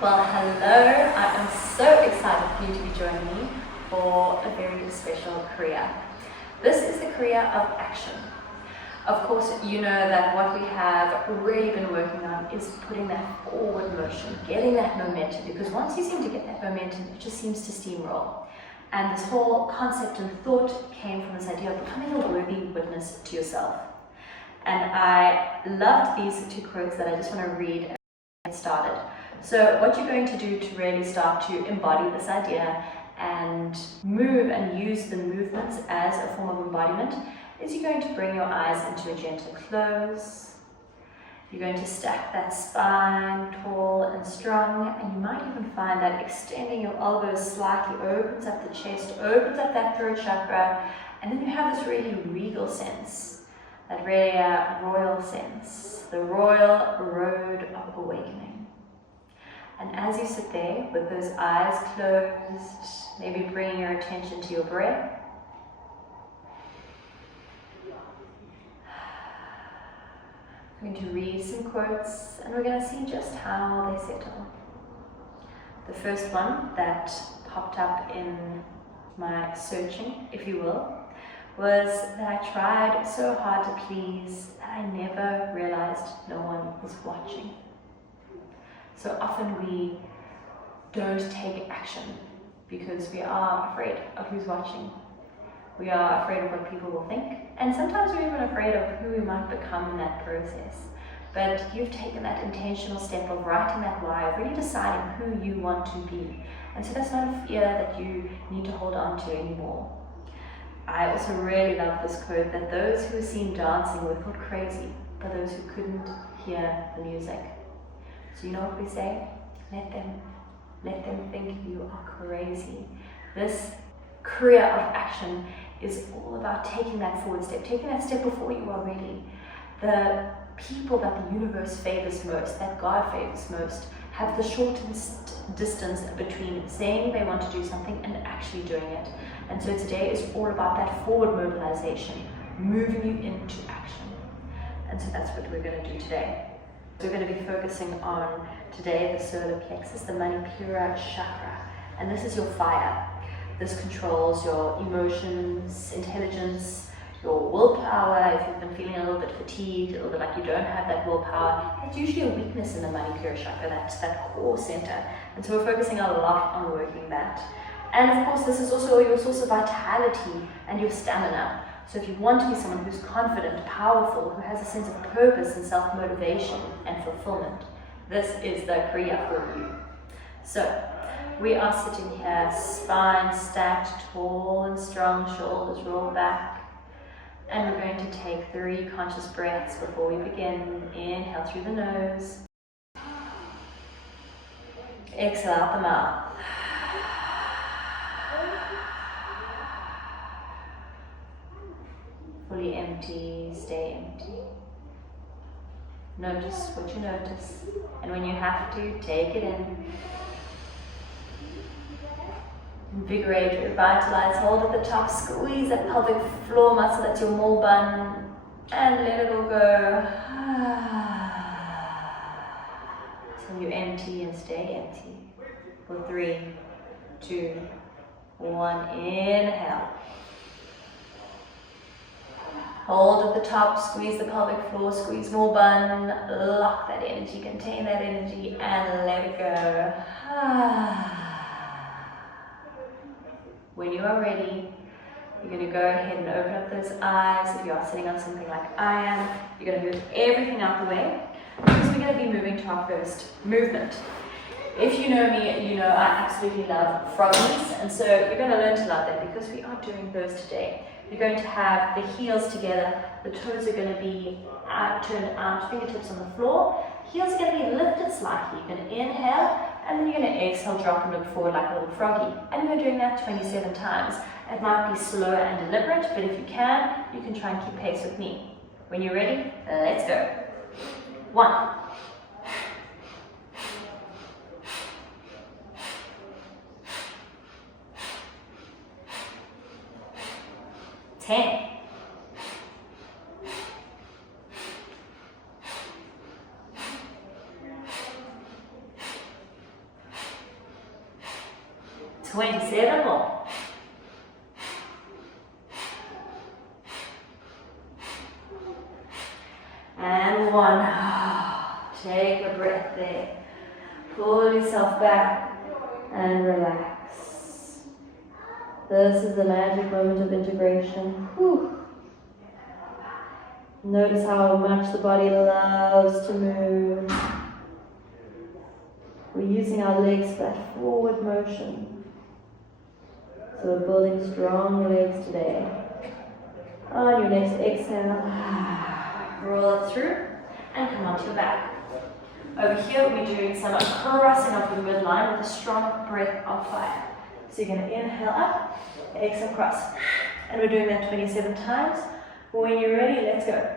Well, hello. I am so excited for you to be joining me for a very special Kriya. This is the Kriya of action. Of course, you know that what we have really been working on is putting that forward motion, getting that momentum, because once you seem to get that momentum, it just seems to steamroll. And this whole concept and thought came from this idea of becoming a worthy witness to yourself. And I loved these two quotes that I just want to read and get started. So what you're going to do to really start to embody this idea and move and use the movements as a form of embodiment is you're going to bring your eyes into a gentle close. You're going to stack that spine tall and strong, and you might even find that extending your elbows slightly opens up the chest, opens up that throat chakra, and then you have this really regal sense, that really royal sense, the royal road of awakening. And as you sit there with those eyes closed, maybe bringing your attention to your breath, I'm going to read some quotes and we're going to see just how they settle. The first one that popped up in my searching, if you will, was that I tried so hard to please that I never realized no one was watching. So often we don't take action because we are afraid of who's watching. We are afraid of what people will think, and sometimes we're even afraid of who we might become in that process. But you've taken that intentional step of writing that why, of really deciding who you want to be. And so that's not a fear that you need to hold on to anymore. I also really love this quote that those who were seen dancing were thought crazy by those who couldn't hear the music. So you know what we say? Let them think you are crazy. This Kriya of action is all about taking that forward step, taking that step before you are ready. The people that the universe favors most, that God favors most, have the shortest distance between saying they want to do something and actually doing it. And so today is all about that forward mobilization, moving you into action. And so that's what we're going to do today. We're going to be focusing on today the solar plexus, the Manipura chakra, and this is your fire. This controls your emotions, intelligence, your willpower. If you've been feeling a little bit fatigued, a little bit like you don't have that willpower, it's usually a weakness in the Manipura chakra, that's that core center. And so we're focusing a lot on working that. And of course, this is also your source of vitality and your stamina. So if you want to be someone who's confident, powerful, who has a sense of purpose and self-motivation and fulfillment, this is the Kriya for you. So we are sitting here, spine stacked tall and strong, shoulders rolled back. And we're going to take 3 conscious breaths before we begin. Inhale through the nose. Exhale out the mouth. Fully empty, stay empty. Notice what you notice, and when you have to, take it in. Invigorate, revitalize, hold at the top, squeeze that pelvic floor muscle, that's your more bun, and let it all go. So you empty and stay empty. For 3, 2, 1, inhale. Hold at the top, squeeze the pelvic floor, squeeze more bun, lock that energy, contain that energy, and let it go. When you are ready, you're going to go ahead and open up those eyes. If you are sitting on something like I am, you're going to move everything out the way because we're going to be moving to our first movement. If you know me, you know I absolutely love froggies, and so you're going to learn to love them because we are doing those today. You're going to have the heels together, the toes are going to be turned out, fingertips on the floor, heels are going to be lifted slightly. You're going to inhale, and then you're going to exhale, drop and look forward like a little froggy. And we're doing that 27 times. It might be slow and deliberate, but if you can try and keep pace with me. When you're ready, let's go. 1. 10. 9. 27 more. And 1. Take a breath there. Pull yourself back and relax. This is the magic moment of integration. Whew. Notice how much the body loves to move. We're using our legs for that forward motion. So we're building strong legs today. On your next exhale, roll it through and come onto your back. Over here, we're doing some crossing of the midline with a strong breath of fire. So you're going to inhale up, exhale cross. And we're doing that 27 times. When you're ready, let's go.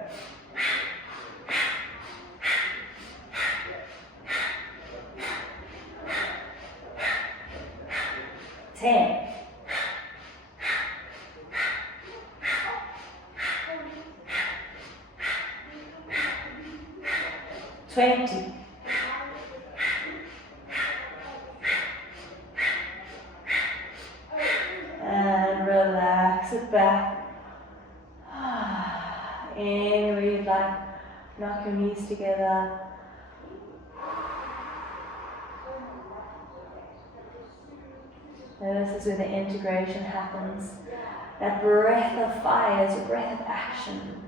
10. 20. 'Relax it back. Anywhere you'd like, knock your knees together. This is where the integration happens. That breath of fire is a breath of action.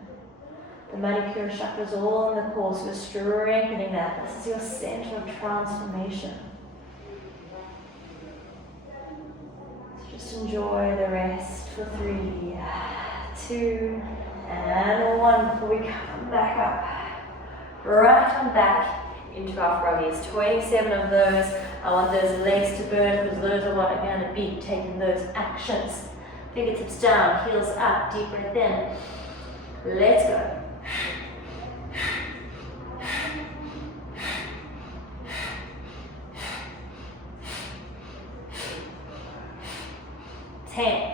The Manipura chakra is all in the core, so we're strengthening that. This is your center of transformation. So just enjoy the rest for 3, 2, and 1 before we come back up. Right on back into our froggies. 27 of those. I want those legs to burn because those are what are going to be taking those actions. Fingertips down, heels up, deep breath in. Let's go. Ten.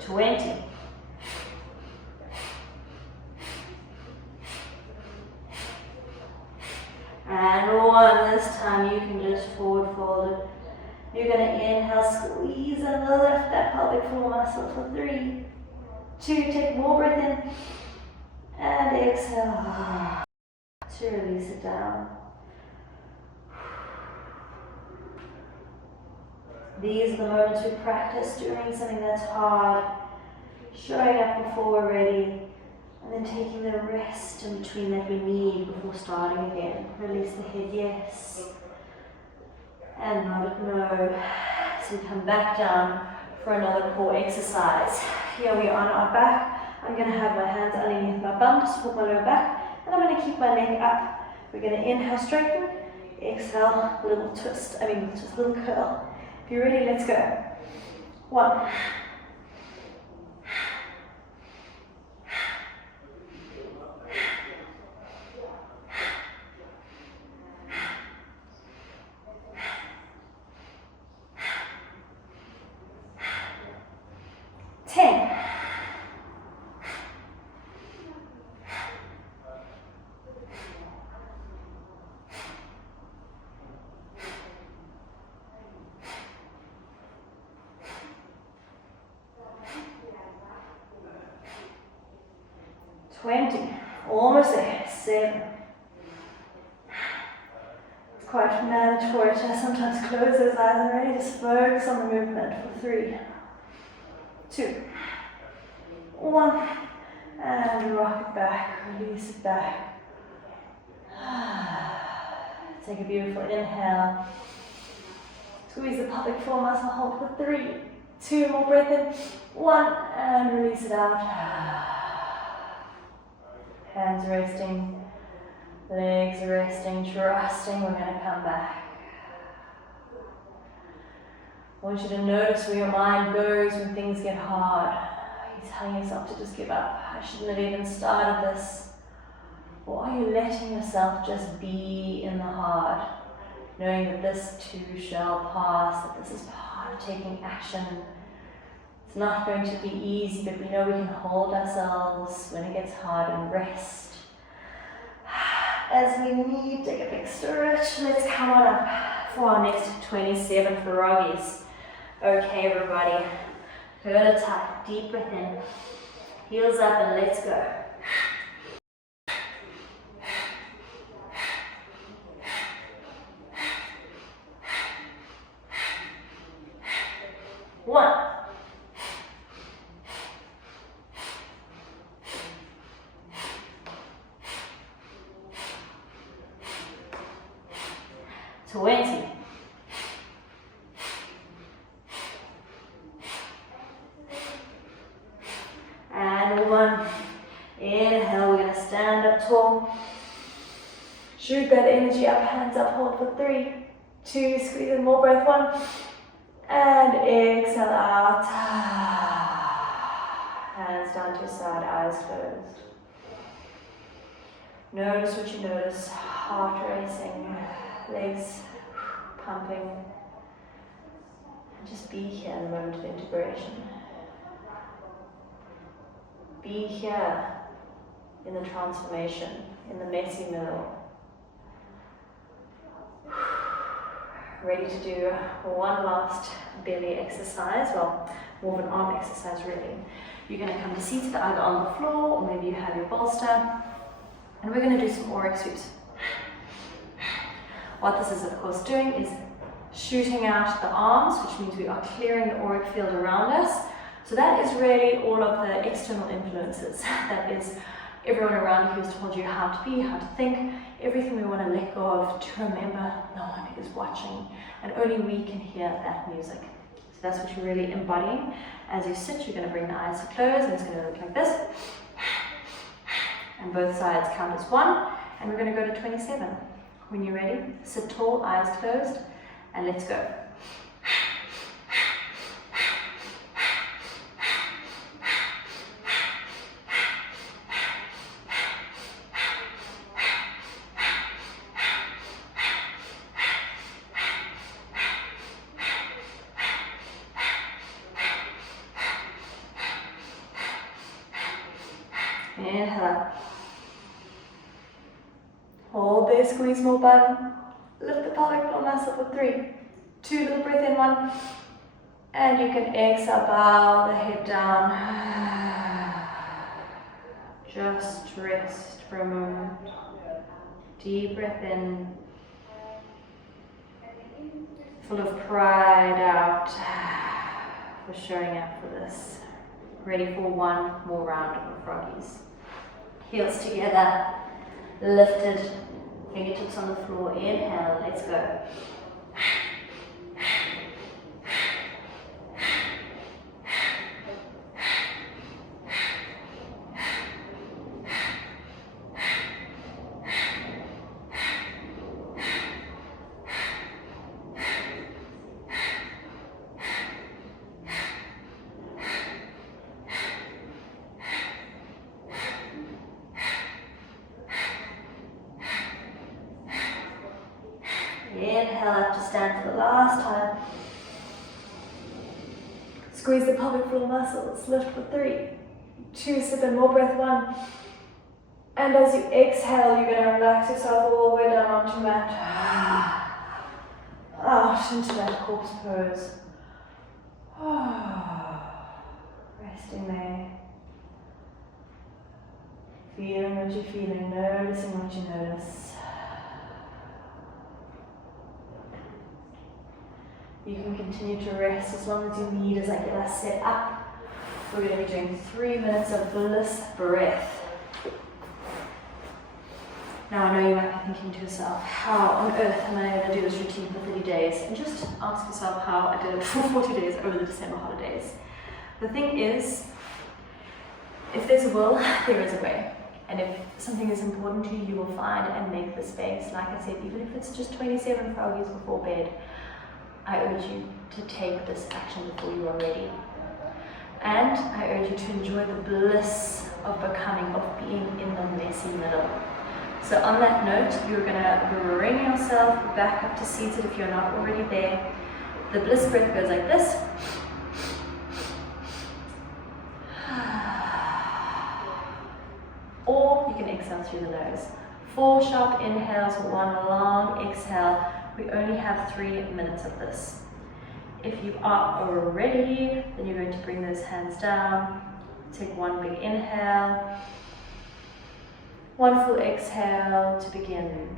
20. 1. This time you can just forward fold it. You're going to inhale, squeeze and lift that pelvic floor muscle for 3, 2, take more breath in, and exhale to release it down. These are the moments we practice doing something that's hard, showing up before we're ready, and then taking the rest in between that we need before starting again. Release the head, yes, and nod it, no. So we come back down for another core exercise. Here we are on our back. I'm going to have my hands underneath my bum to support my lower back, and I'm going to keep my neck up. We're going to inhale, straighten, exhale, little twist, just little curl. If you're ready, let's go. 1. 10. 20. Almost there. 7. It's quite mandatory to sometimes close those eyes and really just focus on the movement for 3, 2, 1, and rock it back, release it back. Take a beautiful inhale. Squeeze the pelvic floor muscle, hold for 3, 2, more breath in, 1, and release it out. Hands resting, legs resting, trusting we're going to come back. I want you to notice where your mind goes when things get hard. You're telling yourself to just give up. I shouldn't have even started this. Or are you letting yourself just be in the hard, knowing that this too shall pass, that this is part of taking action. It's not going to be easy, but we know we can hold ourselves when it gets hard and rest. As we need, take a big stretch. Let's come on up for our next 27 froggies. Okay, everybody. Curl tight, deep breath in. Heels up and let's go. One. Twenty. And one. Inhale, we're going to stand up tall. Shoot that energy up, hands up, hold for 3, 2, squeeze in more breath, 1. And exhale out. Hands down to your side, eyes closed. Notice what you notice. Heart racing, legs pumping. And just be here in the moment of integration. Be here in the transformation, in the messy middle. Ready to do one last belly exercise, well, more of an arm exercise really. You're going to come to seated either on the floor or maybe you have your bolster, and we're going to do some auric sweeps. What this is of course doing is shooting out the arms, which means we are clearing the auric field around us. So that is really all of the external influences. That is everyone around you who's told you how to be, how to think, everything we want to let go of, to remember no one is watching and only we can hear that music. So that's what you're really embodying. As you sit, you're going to bring the eyes closed and it's going to look like this. And both sides count as 1, and we're going to go to 27. When you're ready, sit tall, eyes closed, and let's go. Inhale. Hold there, squeeze more button. Lift the pelvic floor muscle for 3, 2, little breath in, 1. And you can exhale, bow the head down. Just rest for a moment. Deep breath in. Full of pride out for showing up for this. Ready for one more round of froggies. Heels together, lifted, fingertips on the floor. Inhale, let's go. Inhale up to stand for the last time. Squeeze the pelvic floor muscles. Lift for 3, 2, sip in more breath, 1. And as you exhale, you're going to relax yourself all the way down onto mat. Out into that corpse pose. Resting there. Feeling what you're feeling, noticing what you notice. You can continue to rest as long as you need as I get us set up. We're going to be doing 3 minutes of bliss breath. Now I know you might be thinking to yourself, how on earth am I going to do this routine for 30 days? And just ask yourself how I did it for 40 days over the December holidays. The thing is, if there's a will, there is a way. And if something is important to you, you will find and make the space. Like I said, even if it's just 27 froggies before bed, I urge you to take this action before you are ready. And I urge you to enjoy the bliss of becoming, of being in the messy middle. So on that note, you're going to bring yourself back up to seated if you're not already there. The bliss breath goes like this. you can exhale through the nose. 4 sharp inhales, 1 long exhale. We only have 3 minutes of this. If you are ready, then you're going to bring those hands down. Take 1 big inhale, 1 full exhale to begin.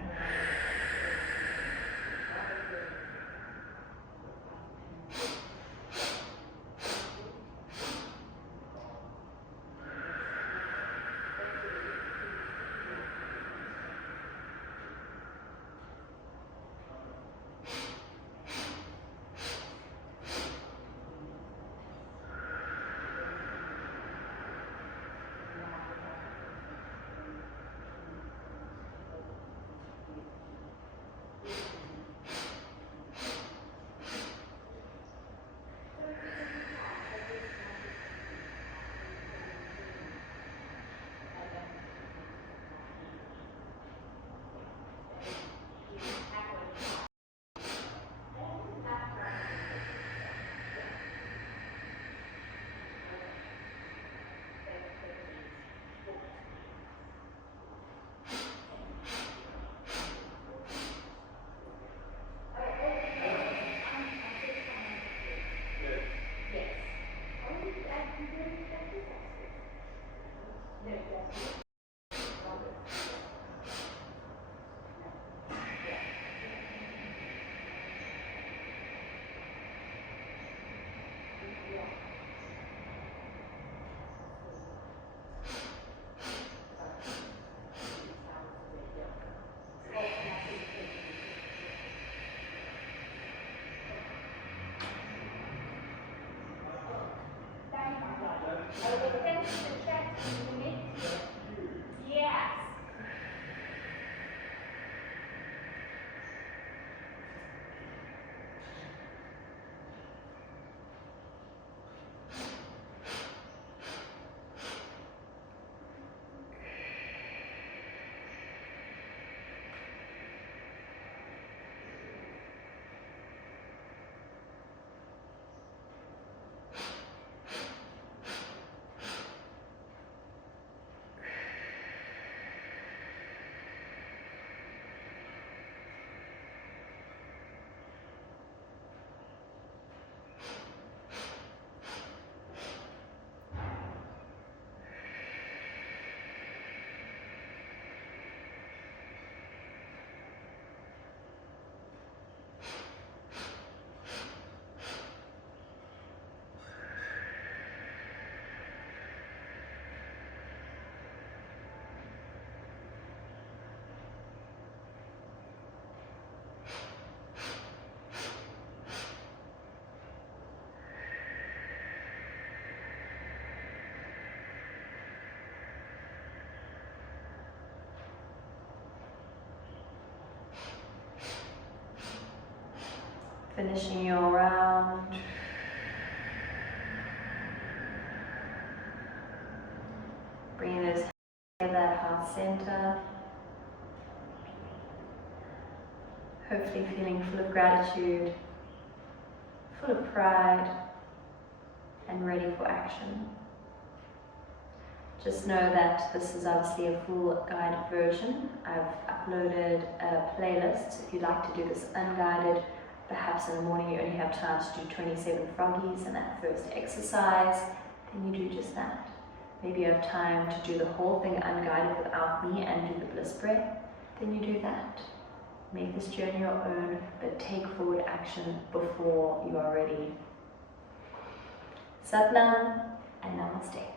Finishing your round. Bringing those hands together at heart center. Hopefully feeling full of gratitude, full of pride, and ready for action. Just know that this is obviously a full guided version. I've uploaded a playlist. If you'd like to do this unguided, perhaps in the morning you only have time to do 27 froggies and that first exercise, then you do just that. Maybe you have time to do the whole thing unguided without me and do the bliss breath, then you do that. Make this journey your own, but take forward action before you are ready. Sat Nam and Namaste.